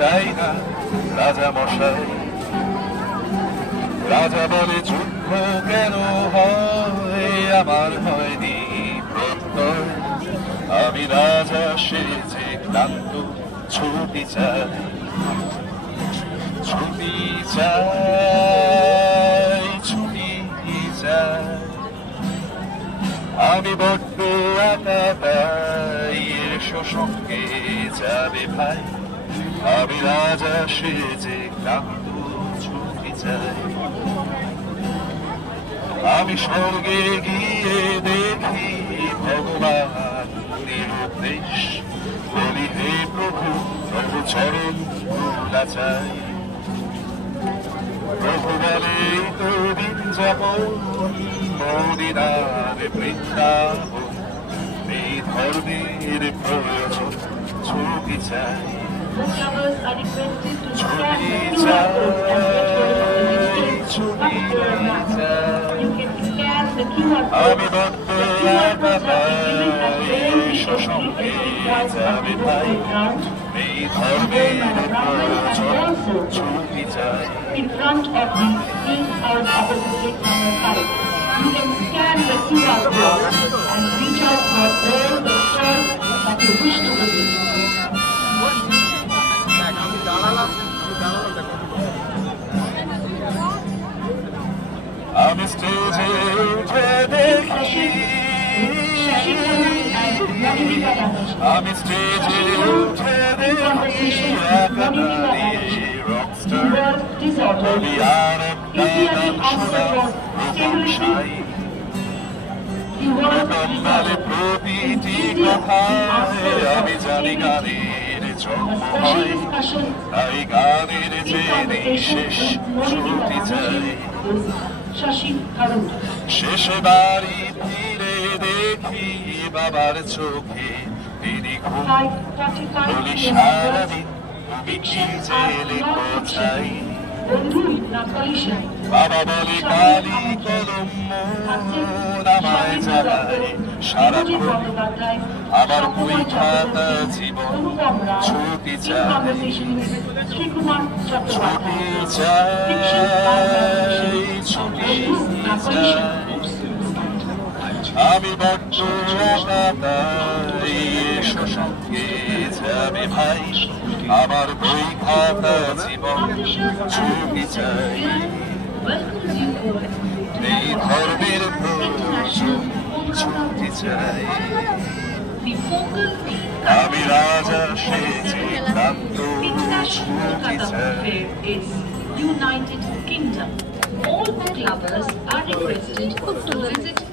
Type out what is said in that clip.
চাই না রাজা মশাই। রাজা বলে যুদ্ধ কেন হয়? আমার হয়নি আমি রাজা সেজে ক্লান্ত, ছুটি চাই ছুটি চাই ছুটি চাই আমি বড্ড একা তাই এসো সঙ্গে যাবে ভাই। আমি রাজা সেজে ক্লান্ত ছুটি আমি স্বর্গে গিয়ে দেখি ভগবান নিরুদ্দেশ বলি, হে প্রভু প্রভু চরণ ভোলা চাই। যাপন, মদিনার বৃন্দাবন। এই ধর্মের প্রয়োজন ছুটি চাই। lovers are requested to scan the QR code and get. You can scan the QR code. The QR codes are given the in front of the green house opposite number 5. You can scan the QR code and reach out for all the shirts that you wish দেখি আমি স্টেজে উঠে দেখি একা দাঁড়িয়ে Rockstar কথায় আমি জানি গানের জন্ম তাই গানের যে নেই শেষ ছুটি চাই. শেষে বাড়ি ফিরে বাবার চোখে তিনি PM সারাদিন তুমি কি কোথায় বাবা বলে কালি কলম আমায় জ্বালায় সারাক্ষণ আমার বই খাতা জীবন ছুটি চাই ছুটি চাই ছুটি চাই আমি বড্ড ভাই আমার বই খাতা জীবন ছুটি চাই. এই ধর্মের ছুটি চাই আমি রাজা সেজে ছুটি চাই United Kingdom. All are requested to visit